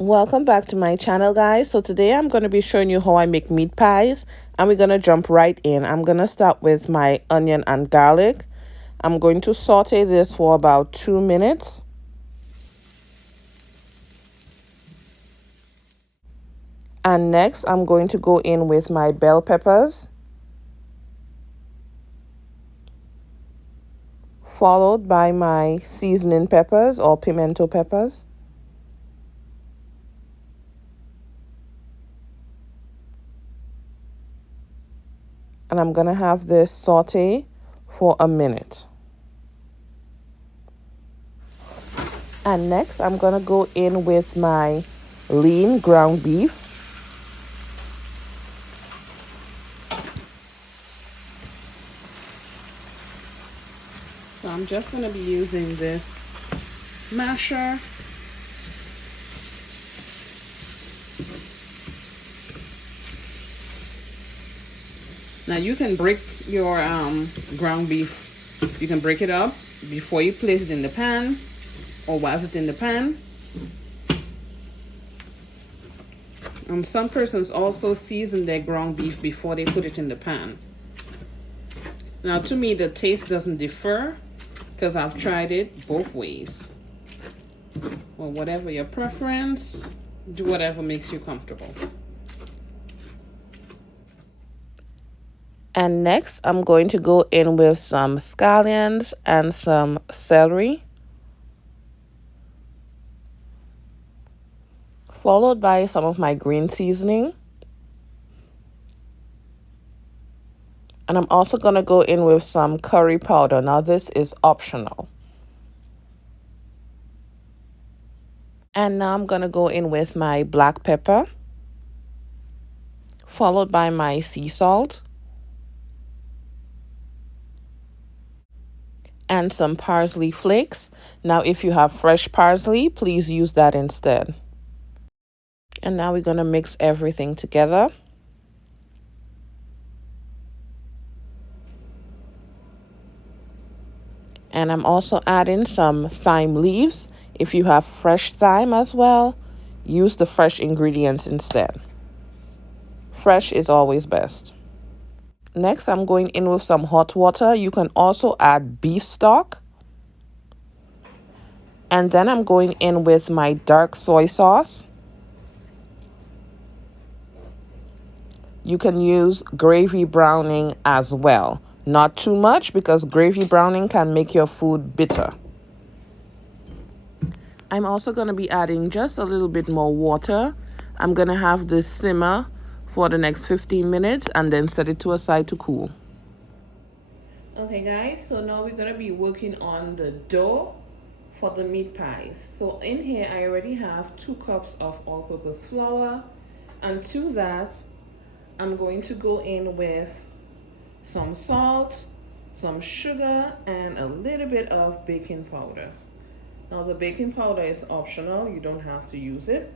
Welcome back to my channel, guys. So today I'm going to be showing you how I make meat pies, and we're going to jump right in. I'm going to start with my onion and garlic. I'm going to saute this for about 2 minutes. And next I'm going to go in with my bell peppers, followed by my seasoning peppers or pimento peppers. And I'm going to have this saute for a minute. And next I'm going to go in with my lean ground beef. So I'm just going to be using this masher. Now you can break your ground beef. You can break it up before you place it in the pan or whilst it's in the pan. Some persons also season their ground beef before they put it in the pan. Now to me the taste doesn't differ because I've tried it both ways. Well, whatever your preference, do whatever makes you comfortable. And next, I'm going to go in with some scallions and some celery, followed by some of my green seasoning. And I'm also going to go in with some curry powder. Now, this is optional. And now I'm going to go in with my black pepper, followed by my sea salt, and some parsley flakes. Now, if you have fresh parsley, please use that instead. And now we're going to mix everything together. And I'm also adding some thyme leaves. If you have fresh thyme as well, use the fresh ingredients instead. Fresh is always best. Next, I'm going in with some hot water. You can also add beef stock. And then I'm going in with my dark soy sauce. You can use gravy browning as well. Not too much because gravy browning can make your food bitter. I'm also going to be adding just a little bit more water. I'm going to have this simmer for the next 15 minutes and then set it to a side to cool. Okay guys, so now we're going to be working on the dough for the meat pies. So in here I already have 2 cups of all-purpose flour, and to that I'm going to go in with some salt, some sugar, and a little bit of baking powder. Now the baking powder is optional, you don't have to use it.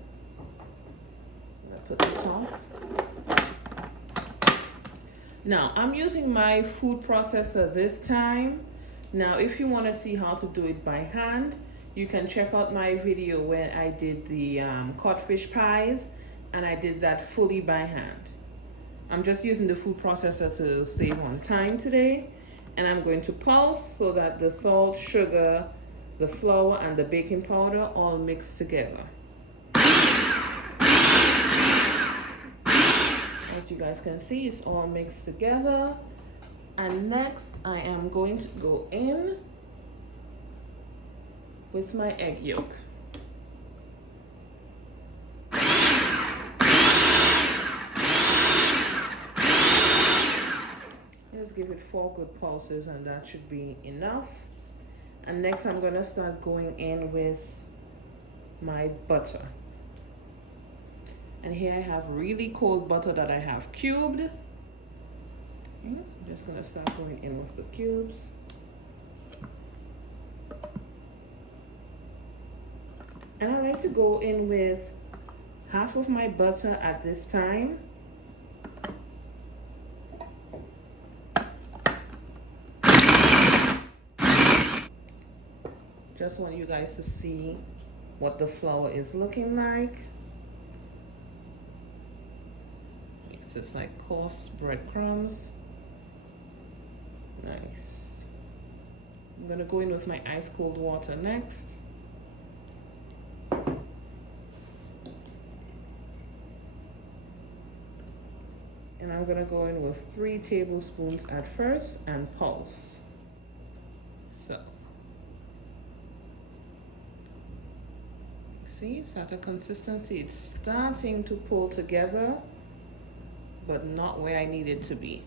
Put the top. Now I'm using my food processor this time. Now if you want to see how to do it by hand, you can check out my video where I did the codfish pies, and I did that fully by hand. I'm just using the food processor to save on time today, and I'm going to pulse so that the salt, sugar, the flour, and the baking powder all mix together. As you guys can see, it's all mixed together. And next I am going to go in with my egg yolk. Just give it 4 good pulses and that should be enough. And next I'm going to start going in with my butter. And here I have really cold butter that I have cubed. I'm just going to start going in with the cubes. And I like to go in with half of my butter at this time. Just want you guys to see what the flour is looking like. So it's like coarse breadcrumbs. Nice. I'm gonna go in with my ice cold water next. And I'm gonna go in with 3 tablespoons at first and pulse. So, see, it's at a consistency. It's starting to pull together, but not where I need it to be.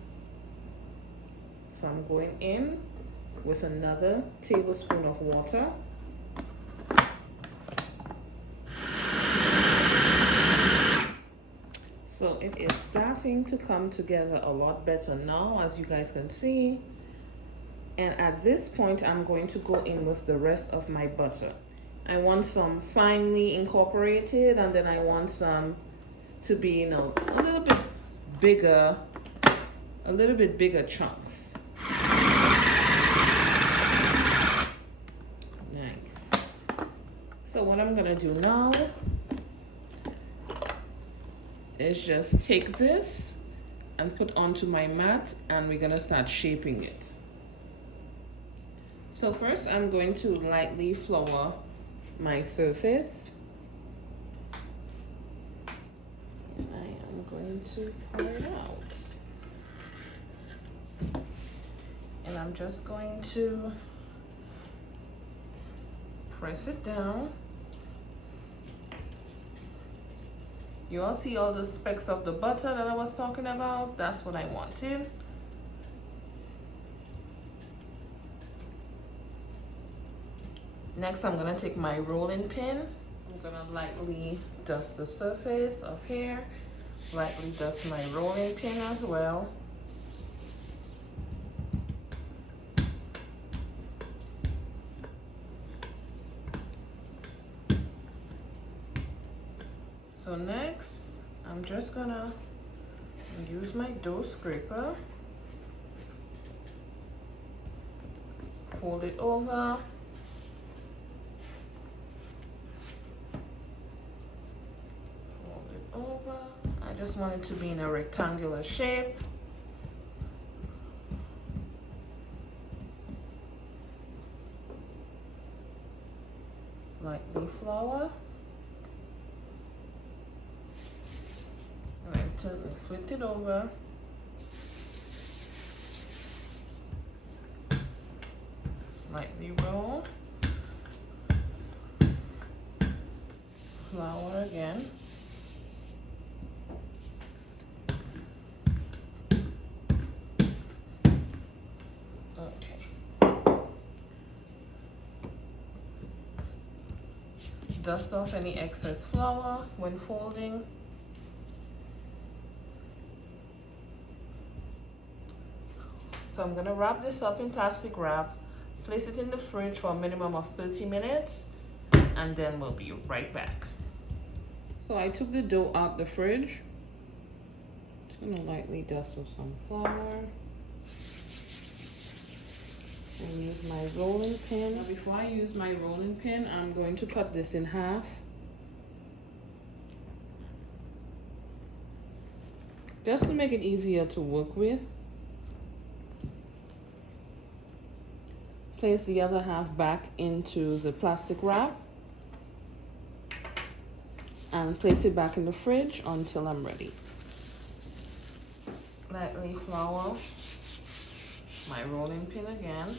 So I'm going in with another tablespoon of water. So it is starting to come together a lot better now, as you guys can see. And at this point, I'm going to go in with the rest of my butter. I want some finely incorporated, and then I want some to be, you know, a little bit bigger chunks. Nice. So what I'm gonna do now is just take this and put onto my mat, and we're gonna start shaping it. So first I'm going to lightly flour my surface. And I am going to pour it out. And I'm just going to press it down. You all see all the specks of the butter that I was talking about? That's what I wanted. Next, I'm gonna take my rolling pin. I'm gonna lightly dust the surface of here, lightly dust my rolling pin as well. So next, I'm just gonna use my dough scraper, fold it over, I just want it to be in a rectangular shape. Lightly flour. Flip it over. Slightly roll. Flour again. Okay. Dust off any excess flour when folding. So I'm gonna wrap this up in plastic wrap, place it in the fridge for a minimum of 30 minutes, and then we'll be right back. So I took the dough out the fridge. Just gonna lightly dust with some flour. And use my rolling pin. Now before I use my rolling pin, I'm going to cut this in half. Just to make it easier to work with. Place the other half back into the plastic wrap and place it back in the fridge until I'm ready. Lightly flour my rolling pin again.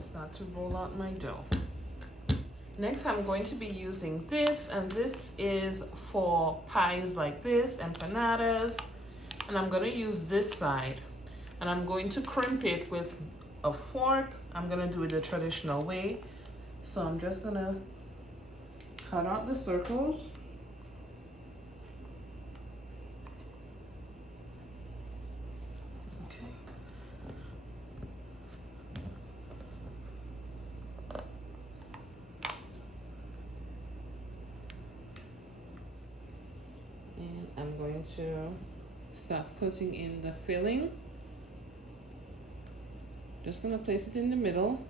Start to roll out my dough. Next, I'm going to be using this, and this is for pies like this, empanadas. And I'm gonna use this side, and I'm going to crimp it with a fork. I'm gonna do it the traditional way. So I'm just gonna cut out the circles. Okay. And I'm going to start putting in the filling. Just gonna place it in the middle.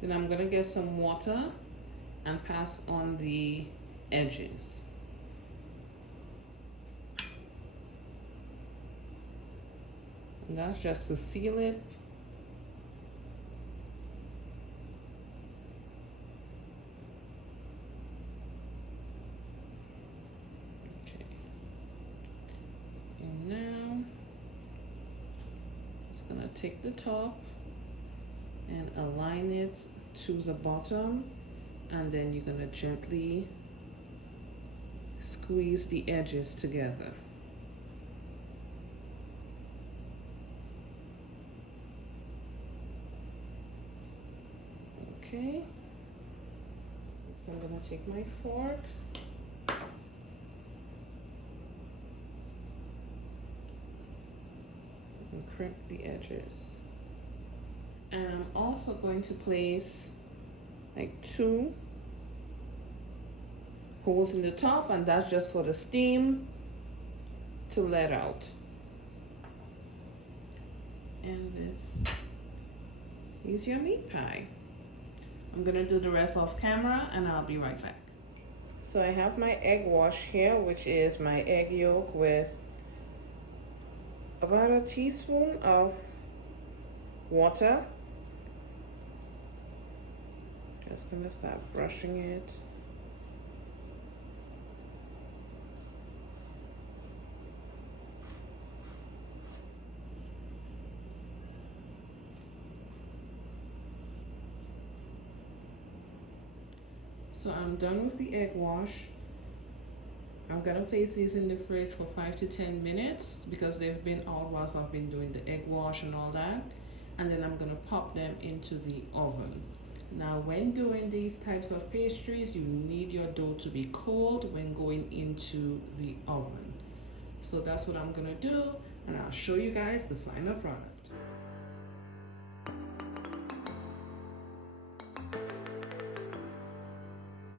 Then I'm gonna get some water and pass on the edges. And that's just to seal it. Okay. And now it's gonna take the top and align it to the bottom, and then you're gonna gently squeeze the edges together. Okay, so I'm gonna take my fork and crimp the edges. And I'm also going to place like 2 holes in the top, and that's just for the steam to let out. And this is your meat pie. I'm gonna do the rest off camera and I'll be right back. So I have my egg wash here, which is my egg yolk with about a teaspoon of water. Just gonna start brushing it. So I'm done with the egg wash. I'm gonna place these in the fridge for 5 to 10 minutes because they've been out whilst I've been doing the egg wash and all that. And then I'm gonna pop them into the oven. Now, when doing these types of pastries, you need your dough to be cold when going into the oven. So that's what I'm gonna do, and I'll show you guys the final product.